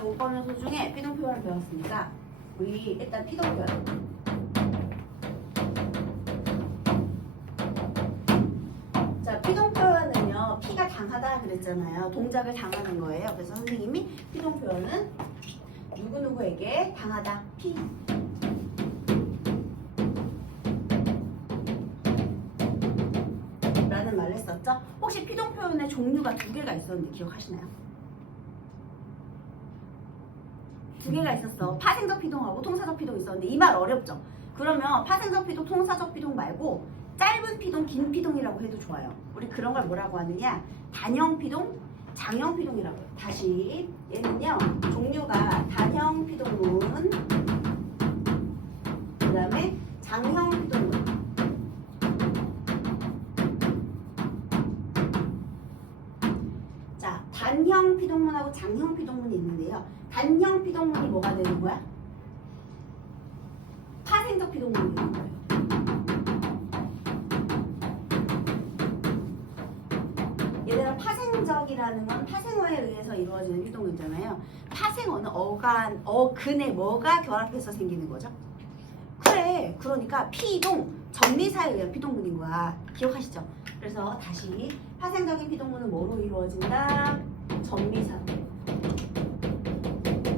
저번에 문법 요소 중에 피동 표현을 배웠으니까 우리 일단 피동 표현. 자, 피동 표현은요. 피가 당하다 그랬잖아요. 동작을 당하는 거예요. 그래서 선생님이 피동 표현은 누구누구에게 당하다. 피. 라는 말을 했었죠. 혹시 피동 표현의 종류가 두 개가 있었는데 기억하시나요? 두 개가 있었어. 파생적 피동하고 통사적 피동 있었는데 이 말 어렵죠? 그러면 파생적 피동, 통사적 피동 말고 짧은 피동, 긴 피동이라고 해도 좋아요. 우리 그런 걸 뭐라고 하느냐? 단형 피동, 장형 피동이라고 해요. 다시 얘는요. 종류가 단형 피동문, 그 다음에 장형 피동문. 자, 단형 피동문하고 장형 피동문이 있는데요. 단형 피동문이 뭐가 되는 거야? 파생적 피동문이 되는 거예요. 얘들아, 파생적이라는 건 파생어에 의해서 이루어지는 피동문이잖아요. 파생어는 어근에 뭐가 결합해서 생기는 거죠? 그래, 그러니까 피동, 전미사에 의한 피동문인 거야. 기억하시죠? 그래서 다시 파생적인 피동문은 뭐로 이루어진다? 전미사.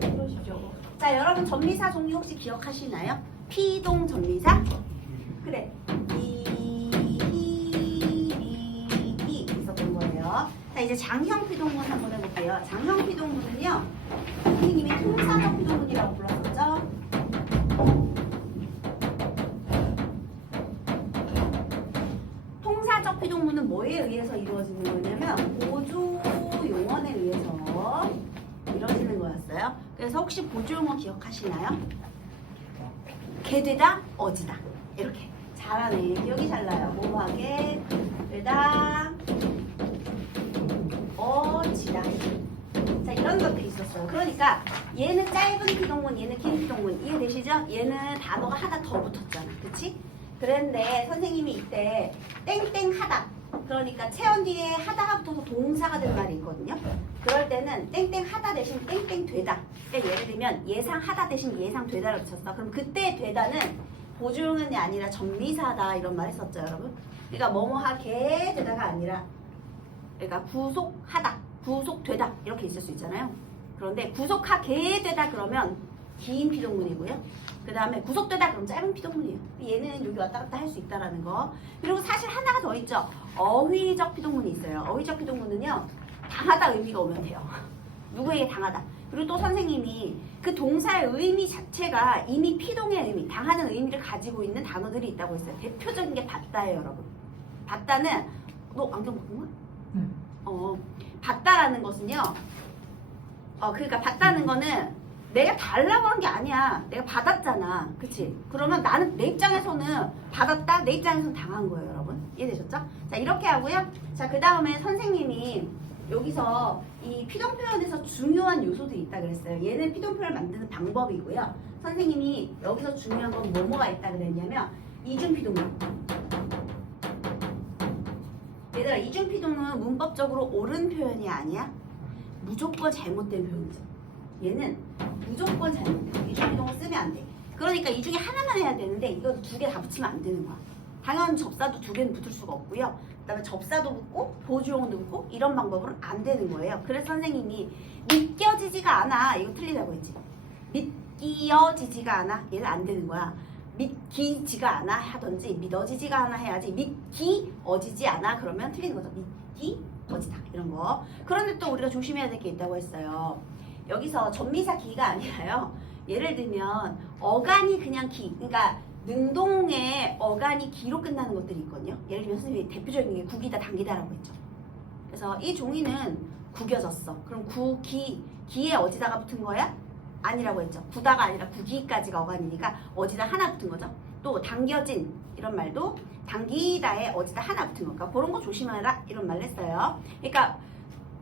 그러시죠. 자, 여러분 전미사 종류 혹시 기억하시나요? 피동 전미사? 그래. 이 있었던 거예요. 자, 이제 장형 피동문 한번 해볼게요. 장형 피동문은요. 선생님이 통사적 피동문이라고 불렀었죠? 통사적 피동문은 뭐에 의해서 이루어지는 거냐면 보조 용언에 의해서 이루어지는 거였어요. 그래서 혹시 보조 용어 기억하시나요? 개되다, 어지다. 이렇게. 잘하네. 기억이 잘 나요. 뭐하게 되다, 어지다. 자, 이런 것들이 있었어요. 그러니까 얘는 짧은 피동문, 얘는 긴 피동문. 이해되시죠? 얘는 단어가 하나 더 붙었잖아. 그치? 그런데 선생님이 이때 땡땡 하다. 그러니까 체언 뒤에 하다가 붙어서 동사가 된 말이 있거든요. 그럴 때는 땡땡 하다 대신 땡땡 되다. 그러니까 예를 들면 예상하다 대신 예상되다를 붙였어. 그럼 그때 되다는 보조용언이 아니라 전미사다 이런 말 했었죠, 여러분. 그러니까 뭐뭐하게 되다가 아니라 그러니까 구속하다, 구속되다 이렇게 있을 수 있잖아요. 그런데 구속하게 되다 그러면 긴 피동문이고요. 그 다음에 구속되다 그럼 짧은 피동문이에요. 얘는 여기 왔다 갔다 할 수 있다라는 거. 그리고 사실 하나가 더 있죠. 어휘적 피동문이 있어요. 어휘적 피동문은요. 당하다 의미가 오면 돼요. 누구에게 당하다. 그리고 또 선생님이 그 동사의 의미 자체가 이미 피동의 의미, 당하는 의미를 가지고 있는 단어들이 있다고 했어요. 대표적인 게 받다예요, 여러분. 받다는 너 안경 바꾼 거야? 받다라는 것은요. 그러니까 받다는 거는 내가 달라고 한 게 아니야. 내가 받았잖아. 그치? 그러면 나는 내 입장에서는 받았다. 내 입장에서는 당한 거예요, 여러분. 이해되셨죠? 자, 이렇게 하고요. 자, 그 다음에 선생님이 여기서 이 피동 표현에서 중요한 요소들이 있다 그랬어요. 얘는 피동 표현을 만드는 방법이고요. 선생님이 여기서 중요한 건 뭐가 있다 그랬냐면 이중 피동문. 얘들아, 이중 피동은 문법적으로 옳은 표현이 아니야. 무조건 잘못된 표현이죠. 얘는 무조건 잘못돼. 이중 피동을 쓰면 안 돼. 그러니까 이 중에 하나만 해야 되는데 이거 두 개 다 붙이면 안 되는 거야. 당연 접사도 두 개는 붙을 수가 없고요. 그다음에 접사도 붙고 보조용어도 붙고 이런 방법으로는 안 되는 거예요. 그래서 선생님이 믿겨지지가 않아. 이거 틀리다고 했지. 믿기어지지가 않아. 얘는 안 되는 거야. 믿기지가 않아 하든지 믿어지지가 않아 해야지. 믿기어지지 않아 그러면 틀리는 거죠. 믿기어지다 이런 거. 그런데 또 우리가 조심해야 될 게 있다고 했어요. 여기서 전미사 기가 아니라요. 예를 들면 어간이 그냥 기, 그러니까 능동의 어간이 기로 끝나는 것들이 있거든요. 예를 들면 선생님이 대표적인 게 국이다, 당기다라고 했죠. 그래서 이 종이는 구겨졌어. 그럼 기에 어지다가 붙은 거야? 아니라고 했죠. 구다가 아니라 구기까지가 어간이니까 어지다 하나 붙은 거죠. 또 당겨진 이런 말도 당기다에 어지다 하나 붙은 거니까 그런 거 조심하라 이런 말을 했어요. 그러니까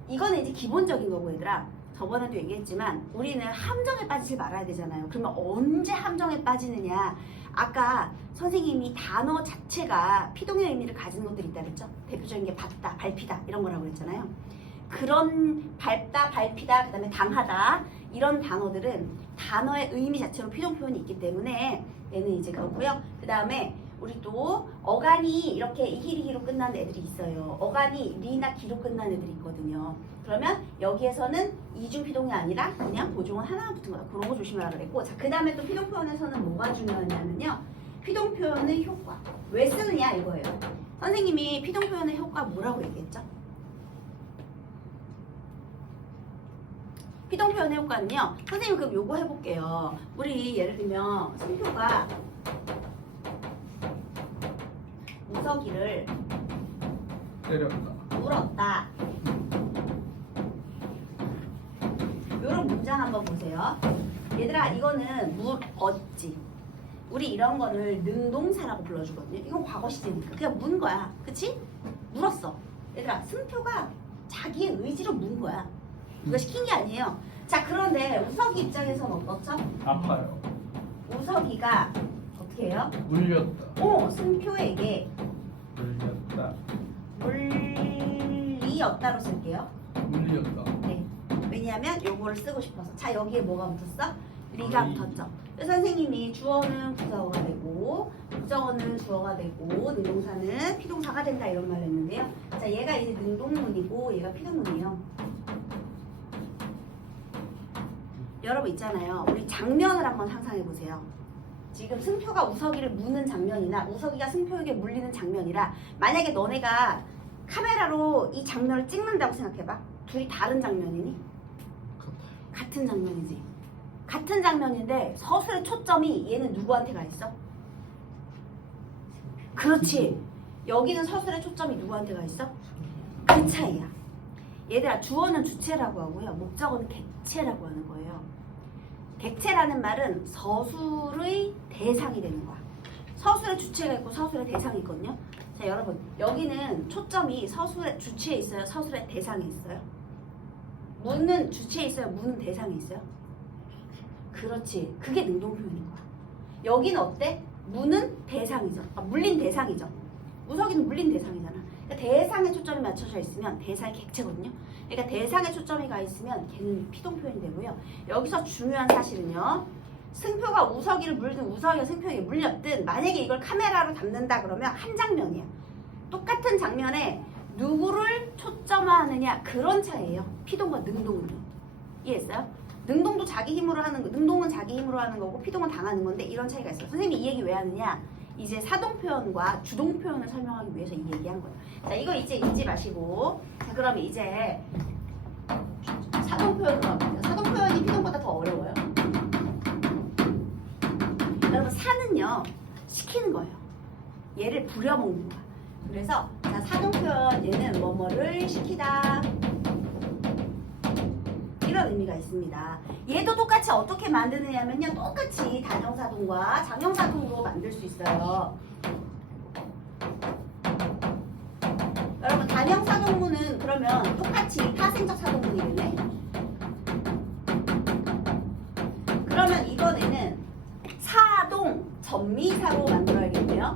이거는 이제 기본적인 거고 얘들아. 저번에도 얘기했지만 우리는 함정에 빠지지 말아야 되잖아요. 그러면 언제 함정에 빠지느냐. 아까 선생님이 단어 자체가 피동의 의미를 가지는 것들이 있다 그랬죠. 대표적인 게 밟다, 밟히다 이런 거라고 했잖아요. 그런 밟다, 밟히다, 그 다음에 당하다 이런 단어들은 단어의 의미 자체로 피동 표현이 있기 때문에 얘는 이제 그렇고요. 그 다음에 우리 또 어간이 이렇게 이히리기로 끝나는 애들이 있어요. 어간이 리나 기로 끝나는 애들이 있거든요. 그러면 여기에서는 이중 피동이 아니라 그냥 보종은 하나만 붙은 거다. 그런 거 조심하라 그랬고, 자, 그 다음에 또 피동 표현에서는 뭐가 중요하냐면요. 피동 표현의 효과. 왜 쓰느냐 이거예요. 선생님이 피동 표현의 효과 뭐라고 얘기했죠? 피동 표현의 효과는요. 선생님 그럼 요거 해볼게요. 우리 예를 들면 승표가 우석이를 때렸다. 물었다. 요런 문장 한번 보세요. 얘들아 이거는 물었지. 우리 이런 거를 능동사라고 불러주거든요. 이건 과거 시제니까 그냥 문 거야. 그치? 물었어. 얘들아 승표가 자기의 의지로 문 거야. 누가 시킨 게 아니에요. 자, 그런데 우석이 입장에서는 어떻죠? 아파요. 우석이가 어떻게 해요? 물렸다. 승표에게 물렸다. 물리었다로 쓸게요. 물렸다. 네. 왜냐하면 요거를 쓰고 싶어서. 자, 여기에 뭐가 붙었어? 리가 리. 붙었죠. 그래서 선생님이 주어는 부사어가 되고 부정어는 주어가 되고 능동사는 피동사가 된다 이런 말을 했는데요. 자, 얘가 이제 능동문이고 얘가 피동문이에요. 여러분 있잖아요. 우리 장면을 한번 상상해 보세요. 지금 승표가 우석이를 무는 장면이나 우석이가 승표에게 물리는 장면이라 만약에 너네가 카메라로 이 장면을 찍는다고 생각해봐. 둘이 다른 장면이니? 같은 장면이지. 같은 장면인데 서술의 초점이 얘는 누구한테 가 있어? 그렇지. 여기는 서술의 초점이 누구한테 가 있어? 그 차이야. 얘들아 주어는 주체라고 하고요. 목적어는 객체라고 하는 거예요. 객체라는 말은 서술의 대상이 되는 거야. 서술의 주체가 있고 서술의 대상이 있거든요. 자 여러분 여기는 초점이 서술의 주체에 있어요? 서술의 대상에 있어요? 문은 주체에 있어요? 문은 대상에 있어요? 그렇지. 그게 능동표현인 거야. 여기는 어때? 문은 대상이죠. 물린 대상이죠. 우석이는 물린 대상이잖아. 그러니까 대상에 초점이 맞춰져 있으면 대상이 객체거든요. 그러니까 대상에 초점이 가 있으면 걔는 피동 표현이 되고요. 여기서 중요한 사실은요. 승표가 우석이를 물든 우석이가 승표에게 물렸든 만약에 이걸 카메라로 담는다 그러면 한 장면이야. 똑같은 장면에 누구를 초점화하느냐 그런 차이예요. 피동과 능동은. 이해했어요? 능동도 자기 힘으로 하는 거, 능동은 자기 힘으로 하는 거고 피동은 당하는 건데 이런 차이가 있어요. 선생님이 이 얘기 왜 하느냐? 이제 사동 표현과 주동 표현을 설명하기 위해서 이 얘기한 거예요. 자, 이거 이제 잊지 마시고. 자, 그러면 이제 사동 표현으로 합니다. 사동 표현이 피동보다 더 어려워요. 여러분, 사는요, 시키는 거예요. 얘를 부려먹는 거야. 그래서, 자, 사동 표현, 얘는 뭐뭐를 시키다. 이런 의미가 있습니다. 얘도 똑같이 어떻게 만드느냐면요. 똑같이 단형사동과 장형사동으로 만들 수 있어요. 여러분 단형사동문은 그러면 똑같이 파생적 사동문이겠네. 그러면 이번에는 사동 전미사로 만들어야겠네요.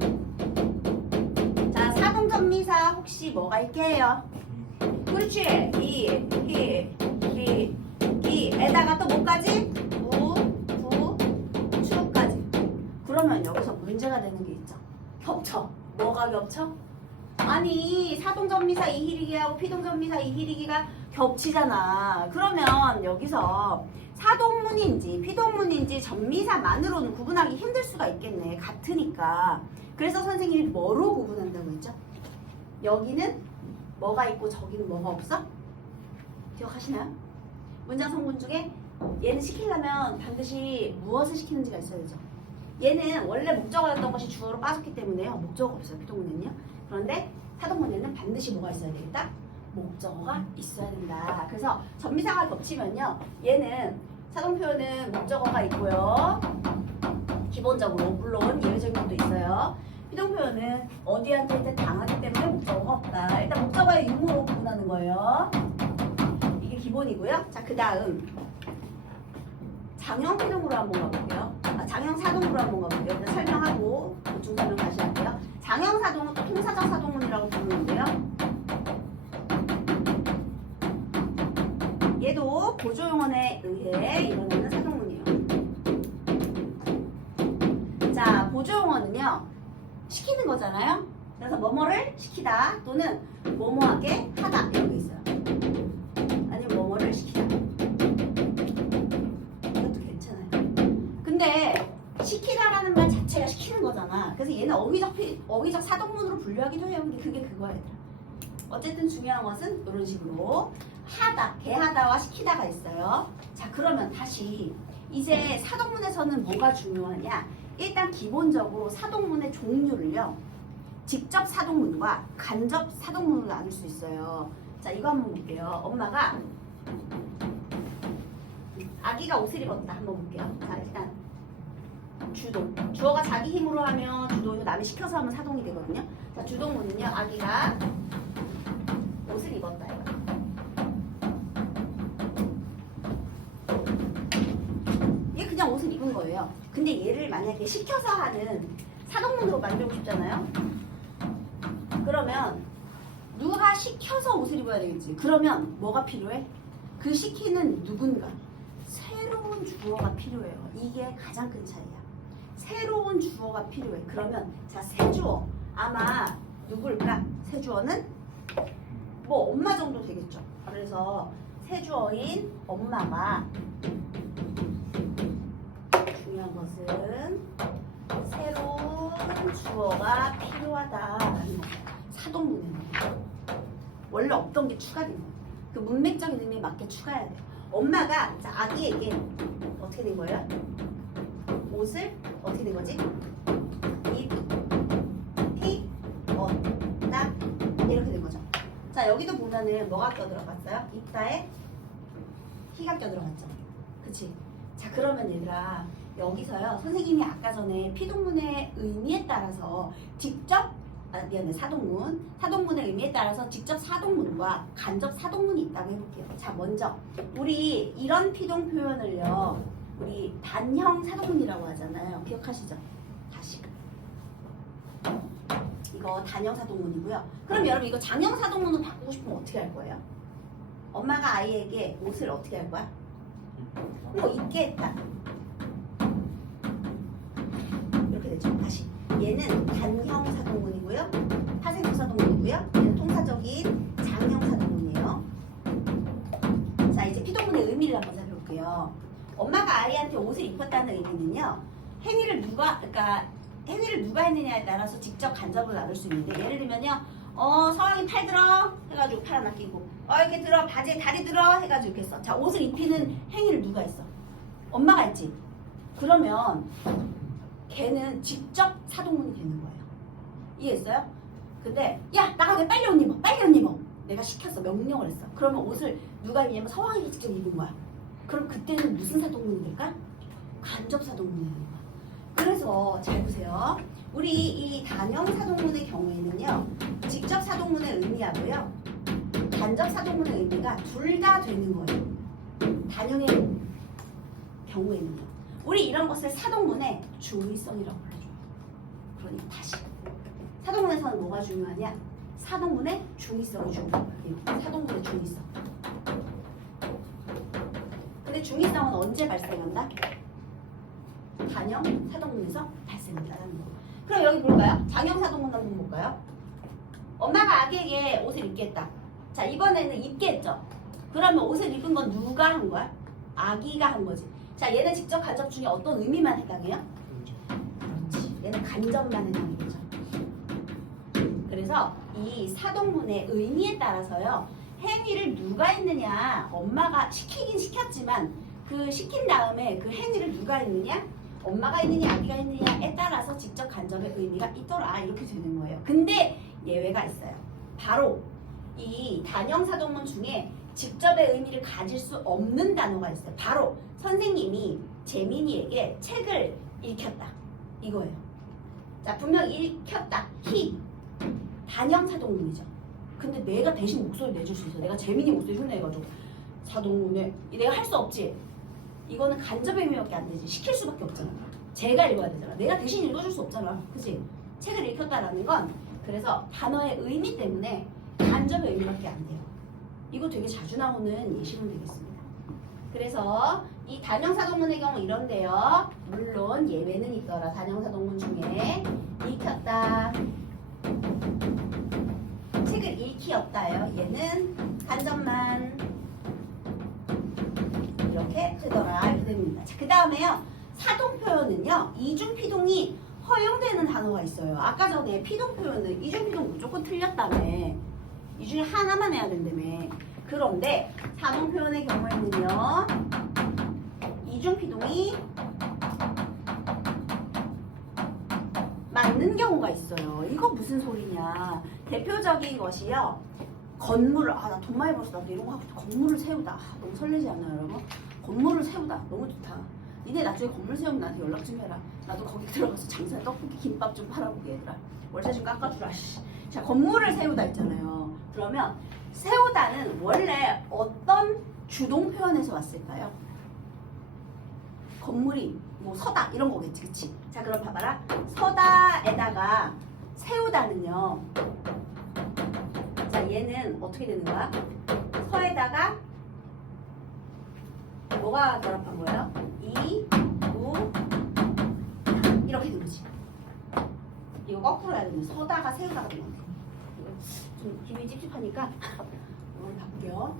자, 사동 전미사 혹시 뭐가 있게요? 그렇지. 에다가 또 뭐까지? 추까지. 그러면 여기서 문제가 되는 게 있죠. 겹쳐. 뭐가 겹쳐? 아니 사동전미사 이히리기하고 피동전미사 이히리기가 겹치잖아. 그러면 여기서 사동문인지 피동문인지 전미사만으로는 구분하기 힘들 수가 있겠네. 같으니까. 그래서 선생님이 뭐로 구분한다고 했죠? 여기는 뭐가 있고 저기는 뭐가 없어? 기억하시나요? 문장 성분 중에 얘는 시키려면 반드시 무엇을 시키는지가 있어야 되죠. 얘는 원래 목적어였던 것이 주어로 빠졌기 때문에요. 목적어가 없어요. 피동문에는요. 그런데 사동문에는 반드시 뭐가 있어야 되겠다? 목적어가 있어야 된다. 그래서 전미사가 겹치면요. 얘는 사동 표현은 목적어가 있고요. 기본적으로 물론 예외적인 것도 있어요. 피동 표현은 어디한테 당하기 때문에 목적어가 없다. 일단 목적어의 유무로 구분하는 거예요. 이게 기본이고요. 자, 그 다음 장형 피동으로 한번 가볼게요. 장형 사동으로 한번 가볼게요. 일단 설명하고 보충 설명 다시 할게요. 장형 사동은 또 통사적 사동문이라고 부르는데요. 얘도 그리고 보조용언에 의해 일어나는 사동문이에요. 자, 보조용언은요 시키는 거잖아요. 그래서 뭐뭐를 시키다 또는 뭐뭐하게 하다 이런 게 있어요. 아니면 뭐뭐를 시키다. 이것도 괜찮아요. 근데 시키다라는 말 자체가 시키는 거잖아. 그래서 얘는 어휘적 사동문으로 분류하기도 해요. 근데 그게 그거야. 얘들아. 어쨌든 중요한 것은 이런 식으로 하다, 개하다와 시키다가 있어요. 자, 그러면 다시 이제 사동문에서는 뭐가 중요하냐? 일단 기본적으로 사동문의 종류를요. 직접 사동문과 간접 사동문으로 나눌 수 있어요. 자, 이거 한번 볼게요. 엄마가 아기가 옷을 입었다. 한번 볼게요. 자, 일단 주동. 주어가 자기 힘으로 하면 주동이고 남이 시켜서 하면 사동이 되거든요. 자, 주동문은요. 아기가 옷을 입었다요. 얘 그냥 옷을 입은 거예요. 근데 얘를 만약에 시켜서 하는 사동문으로 만들고 싶잖아요. 그러면 누가 시켜서 옷을 입어야 되겠지. 그러면 뭐가 필요해? 그 시키는 누군가. 새로운 주어가 필요해요. 이게 가장 큰 차이야. 새로운 주어가 필요해. 그러면 자, 새 주어. 아마 누굴까? 새 주어는 뭐 엄마 정도 되겠죠. 그래서 새 주어인 엄마가 중요한 것은 새로운 주어가 필요하다라는 거예요. 사동문에는 원래 없던 게 추가된 거예요. 그 문맥적인 의미에 맞게 추가해야 돼요. 엄마가 자, 아기에게 어떻게 된 거예요? 옷을 어떻게 된 거지? 입히었다 이렇게 된 거죠. 자, 여기도 보면은 뭐가 껴들어갔어요? 입다에 히가 껴들어갔죠. 그치? 자, 그러면 얘들아 여기서요 선생님이 아까 전에 피동문의 의미에 따라서 직접 미안해 사동문의 의미에 따라서 직접 사동문과 간접 사동문이 있다고 해볼게요. 자, 먼저 우리 이런 피동 표현을요 우리 단형 사동문이라고 하잖아요. 기억하시죠? 다시 이거 단형 사동문이고요. 그럼 여러분 이거 장형 사동문으로 바꾸고 싶으면 어떻게 할 거예요? 엄마가 아이에게 옷을 어떻게 할 거야? 뭐 입게 했다 이렇게 되죠. 다시 얘는 단형 사동문이고요. 파생적 사동문이고요. 얘는 통사적인 장형 사동문이에요. 자, 이제 피동문의 의미를 한번 살펴볼게요. 엄마가 아이한테 옷을 입혔다는 의미는요. 행위를 누가 했느냐에 따라서 직접 간접으로 나눌 수 있는데 예를 들면요. 서왕이 팔 들어 해가지고 팔 하나 끼고 이렇게 들어 바지에 다리 들어 해가지고 이렇게 했어. 자, 옷을 입히는 행위를 누가 했어? 엄마가 했지. 그러면 걔는 직접 사동문이 되는 거예요. 이해했어요? 근데 야 나가게 빨리 옷 입어 빨리 옷 입어 내가 시켰어 명령을 했어. 그러면 옷을 누가 입냐면 서왕이 직접 입은 거야. 그럼 그때는 무슨 사동문이 될까? 간접 사동문이 되는 거야. 그래서 잘 보세요. 우리 이 단형 사동문의 경우에는요 직접 사동문의 의미하고요 간접 사동문의 의미가 둘 다 되는 거예요. 단형의 경우에는요. 우리 이런 것을 사동문의 중의성이라고 불러줘요. 그러니까 다시 사동문에서는 뭐가 중요하냐? 사동문의 중의성이 중요해요. 사동문의 중의성. 근데 중의성은 언제 발생한다? 단형 사동문에서 발생한다는 거. 그럼 여기 볼까요? 장형 사동문 한번 볼까요? 엄마가 아기에게 옷을 입게 했다. 자, 이번에는 입게 했죠. 그러면 옷을 입은 건 누가 한 거야? 아기가 한 거지. 자, 얘는 직접 간접 중에 어떤 의미만 해당해요? 그렇지. 얘는 간접만 해당이죠. 그래서 이 사동문의 의미에 따라서요. 행위를 누가 했느냐? 엄마가 시키긴 시켰지만 그 시킨 다음에 그 행위를 누가 했느냐? 엄마가 했느냐 아기가 했느냐에 따라서 직접 간접의 의미가 있더라. 이렇게 되는 거예요. 근데 예외가 있어요. 바로 이 단형 사동문 중에 직접의 의미를 가질 수 없는 단어가 있어요. 바로 선생님이 재민이에게 책을 읽혔다. 이거예요. 자, 분명 읽혔다. 히. 단형 사동문이죠. 근데 내가 대신 목소리 내줄 수 있어. 내가 재민이 목소리 흉내해가지고 사동문에 내가 할 수 없지. 이거는 간접의 의미밖에 안 되지. 시킬 수밖에 없잖아. 제가 읽어야 되잖아. 내가 대신 읽어줄 수 없잖아. 그치? 책을 읽혔다라는 건 그래서 단어의 의미 때문에 간접의 의미밖에 안 돼요. 이거 되게 자주 나오는 예시문 되겠습니다. 그래서 이 단형사동문의 경우 이런데요. 물론 예외는 있더라. 단형사동문 중에 읽혔다. 책을 읽기 없다요. 얘는 간접만 이렇게 되더라. 이렇게 됩니다. 자, 그 다음에요. 사동 표현은요. 이중 피동이 허용되는 단어가 있어요. 아까 전에 피동 표현은 이중 피동 무조건 틀렸다며. 이 중에 하나만 해야 된다며. 그런데 사동 표현의 경우에는요. 이중 피동이 맞는 경우가 있어요. 이거 무슨 소리냐. 대표적인 것이요. 건물을 나 돈 많이 벌었어. 나도 이런 거 하고 싶다. 건물을 세우다. 너무 설레지 않나요, 여러분? 건물을 세우다. 너무 좋다. 니네 나중에 건물 세우면 나한테 연락 좀 해라. 나도 거기 들어가서 장사에 떡볶이 김밥 좀 팔아보게 얘들아. 월세 좀 깎아주라. 씨. 자, 건물을 세우다 있잖아요. 그러면 세우다는 원래 어떤 주동 표현에서 왔을까요? 건물이 뭐 서다 이런 거겠지, 그치? 자, 그럼 봐봐라. 서다에다가 세우다는요. 자, 얘는 어떻게 되는 거야? 서에다가 뭐가 결합한 거예요? 이, 우, 이렇게 되는 거지. 이거 거꾸로 해야 되는 서다가 세우다가 되는 거. 좀 기분이 찝찝하니까 오늘 바꿀게요.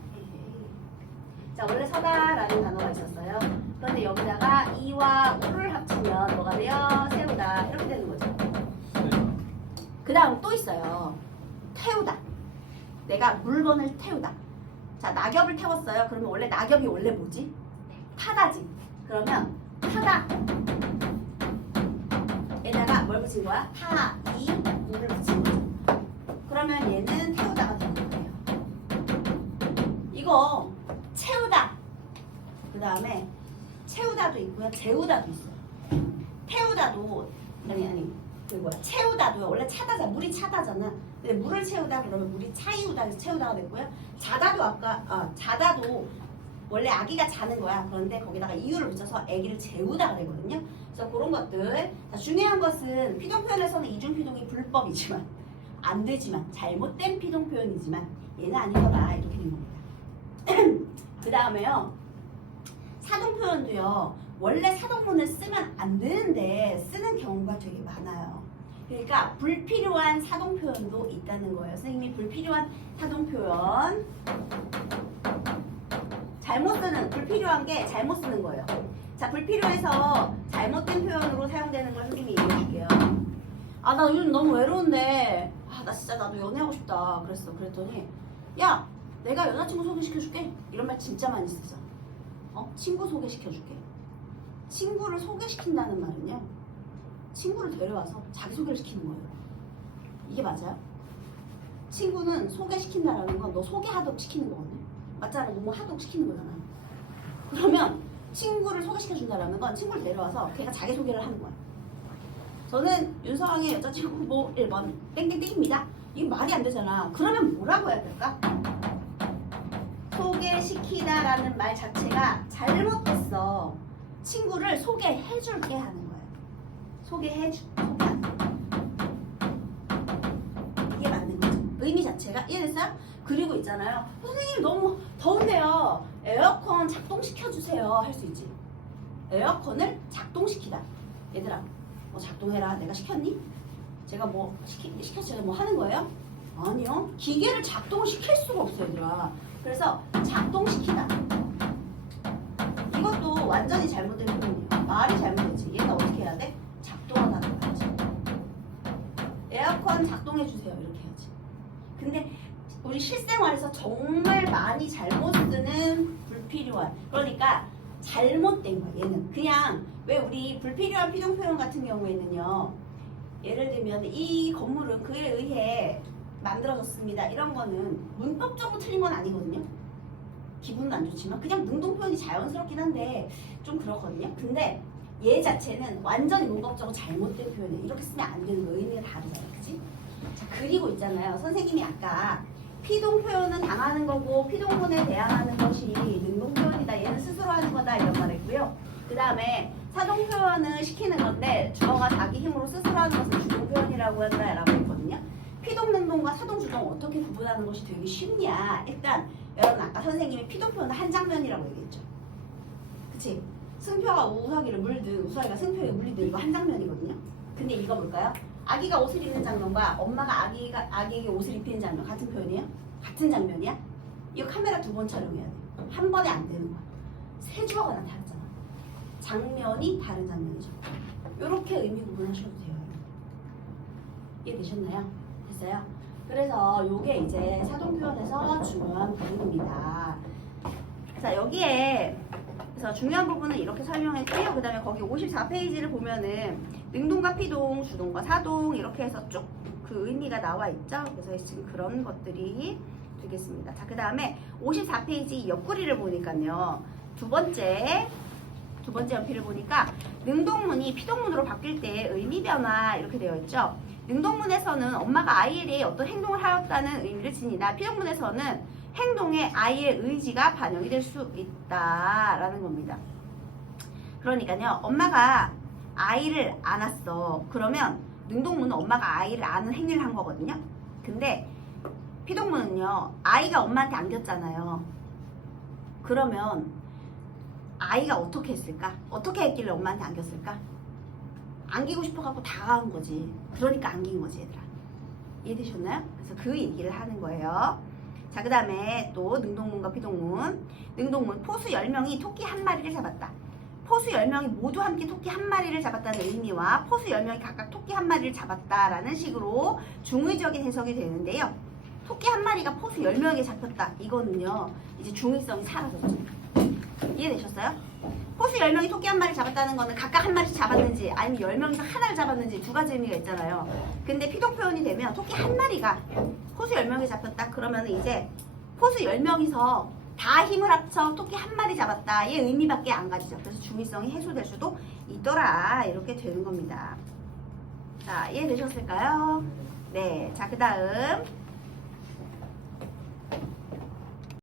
자, 원래 서다라는 단어가 있었어요. 그런데 여기다가 이와 우를 합치면 뭐가 돼요? 세우다 이렇게 되는 거죠. 그 다음 또 있어요. 태우다. 내가 물건을 태우다. 자, 낙엽을 태웠어요. 그러면 원래 낙엽이 원래 뭐지? 타다지. 그러면 타다 에다가 뭘 붙인 거야? 타, 이, 우를 붙인 거죠. 그러면 얘는 태우다가 되는 거예요. 이거 채우다. 그 다음에 채우다도 있고요. 재우다도 있어요. 태우다도 그 뭐야? 채우다도요. 원래 차다잖아. 물이 차다잖아. 근데 물을 채우다 그러면 물이 차이우다 해서 채우다가 됐고요. 자다도 자다도 원래 아기가 자는 거야. 그런데 거기다가 이유를 붙여서 아기를 재우다가 되거든요. 그래서 그런 것들. 자, 중요한 것은 피동 표현에서는 이중 피동이 불법이지만 안 되지만 잘못된 피동 표현이지만 얘는 아니더라 이렇게 된 겁니다. 그 다음에요. 사동 표현도요. 원래 사동문을 쓰면 안 되는데 쓰는 경우가 되게 많아요. 그러니까 불필요한 사동 표현도 있다는 거예요. 선생님이 불필요한 사동 표현 잘못 쓰는 불필요한 게 잘못 쓰는 거예요. 자, 불필요해서 잘못된 표현으로 사용되는 걸 선생님이 얘기해 줄게요. 나 요즘 너무 외로운데 나 진짜 나도 연애하고 싶다 그랬더니 야, 내가 여자친구 소개시켜줄게. 이런 말 진짜 많이 쓰죠. 친구 소개시켜줄게. 친구를 소개시킨다는 말은요. 친구를 데려와서 자기소개를 시키는 거예요. 이게 맞아요? 친구는 소개시킨다라는 건 너 소개하도록 시키는 거거든요. 맞잖아. 뭐 하도록 시키는 거잖아. 그러면 친구를 소개시켜준다라는 건 친구를 데려와서 걔가 자기소개를 하는 거야. 저는 윤서왕의 여자친구 뭐 1번 땡땡땡입니다. 이게 말이 안 되잖아. 그러면 뭐라고 해야 될까? 소개시키다라는 말 자체가 잘못됐어. 친구를 소개해줄게 하는 거예요. 소개하는 이게 맞는 거죠. 의미 자체가 이해됐어요? 그리고 있잖아요. 선생님 너무 더운데요. 에어컨 작동시켜주세요. 할 수 있지. 에어컨을 작동시키다. 얘들아 작동해라. 내가 시켰니? 제가 뭐 시켰어요? 뭐 하는 거예요? 아니요. 기계를 작동시킬 수가 없어요, 얘들아. 그래서 작동시키다. 이것도 완전히 잘못된 표현이에요. 말이 잘못됐지. 얘가 어떻게 해야 돼? 작동하다는 거야지. 에어컨 작동해주세요. 이렇게 해야지. 근데 우리 실생활에서 정말 많이 잘못 쓰는 불필요한, 그러니까 잘못된 거야. 얘는 그냥 왜 우리 불필요한 피동 표현 같은 경우에는요. 예를 들면 이 건물은 그에 의해 만들어졌습니다. 이런 거는 문법적으로 틀린 건 아니거든요. 기분은 안 좋지만 그냥 능동 표현이 자연스럽긴 한데 좀 그렇거든요. 근데 얘 자체는 완전히 문법적으로 잘못된 표현이에요. 이렇게 쓰면 안 되는 거 의미가 다르잖아요. 그치? 자, 그리고 있잖아요. 선생님이 아까 피동 표현은 당하는 거고 피동문에 대항하는 것이 능동 표현이다. 얘는 스스로 하는 거다. 이런 말 했고요. 그 다음에 사동 표현을 시키는 건데 주어가 자기 힘으로 스스로 하는 것은 주동 표현이라고 한다 라고 했거든요. 피동 능동과 사동 주동 어떻게 구분하는 것이 되게 쉽냐. 일단 여러분 아까 선생님이 피동 표현은 한 장면이라고 얘기했죠. 그치? 승표가 우석이를 물든 우석이가 승표에 물리든 이거 한 장면이거든요. 근데 이거 뭘까요? 아기가 옷을 입는 장면과 엄마가 아기에게 옷을 입히는 장면 같은 표현이에요? 같은 장면이야? 이거 카메라 2번 촬영해야 돼. 한 번에 안 되는 거야. 세 주어가 나타났잖아. 장면이 다른 장면이죠. 이렇게 의미 구분하셔도 돼요. 이해되셨나요? 됐어요? 그래서 요게 이제 사동 표현에서 중요한 부분입니다. 자, 여기에 그래서 중요한 부분은 이렇게 설명했고요. 그 다음에 거기 54페이지를 보면은 능동과 피동, 주동과 사동 이렇게 해서 쭉 그 의미가 나와 있죠. 그래서 지금 그런 것들이 되겠습니다. 자, 그 다음에 54페이지 옆구리를 보니까요. 두 번째 연필을 보니까 능동문이 피동문으로 바뀔 때 의미 변화 이렇게 되어 있죠. 능동문에서는 엄마가 아이에 대해 어떤 행동을 하였다는 의미를 지니다. 피동문에서는 행동에 아이의 의지가 반영이 될 수 있다라는 겁니다. 그러니까요, 엄마가 아이를 안았어. 그러면 능동문은 엄마가 아이를 아는 행위를 한 거거든요. 근데 피동문은요, 아이가 엄마한테 안겼잖아요. 그러면 아이가 어떻게 했을까? 어떻게 했길래 엄마한테 안겼을까? 안기고 싶어갖고 다가간 거지. 그러니까 안긴 거지, 얘들아. 이해되셨나요? 그래서 그 얘기를 하는 거예요. 자, 그 다음에 또 능동문과 피동문. 능동문, 포수 10명이 토끼 한 마리를 잡았다. 포수 10명이 모두 함께 토끼 한 마리를 잡았다는 의미와 포수 10명이 각각 토끼 한 마리를 잡았다라는 식으로 중의적인 해석이 되는데요. 토끼 한 마리가 포수 10명에게 잡혔다. 이거는요, 이제 중의성이 사라졌죠. 이해되셨어요? 포수 10명이 토끼 한 마리 잡았다는 거는 각각 한 마리씩 잡았는지 아니면 10명이서 하나를 잡았는지 두 가지 의미가 있잖아요. 근데 피동 표현이 되면 토끼 한 마리가 포수 10명이 잡혔다. 그러면 이제 포수 10명이서 다 힘을 합쳐 토끼 한 마리 잡았다. 이 의미밖에 안 가지죠. 그래서 중의성이 해소될 수도 있더라. 이렇게 되는 겁니다. 자, 이해되셨을까요? 네. 자, 그 다음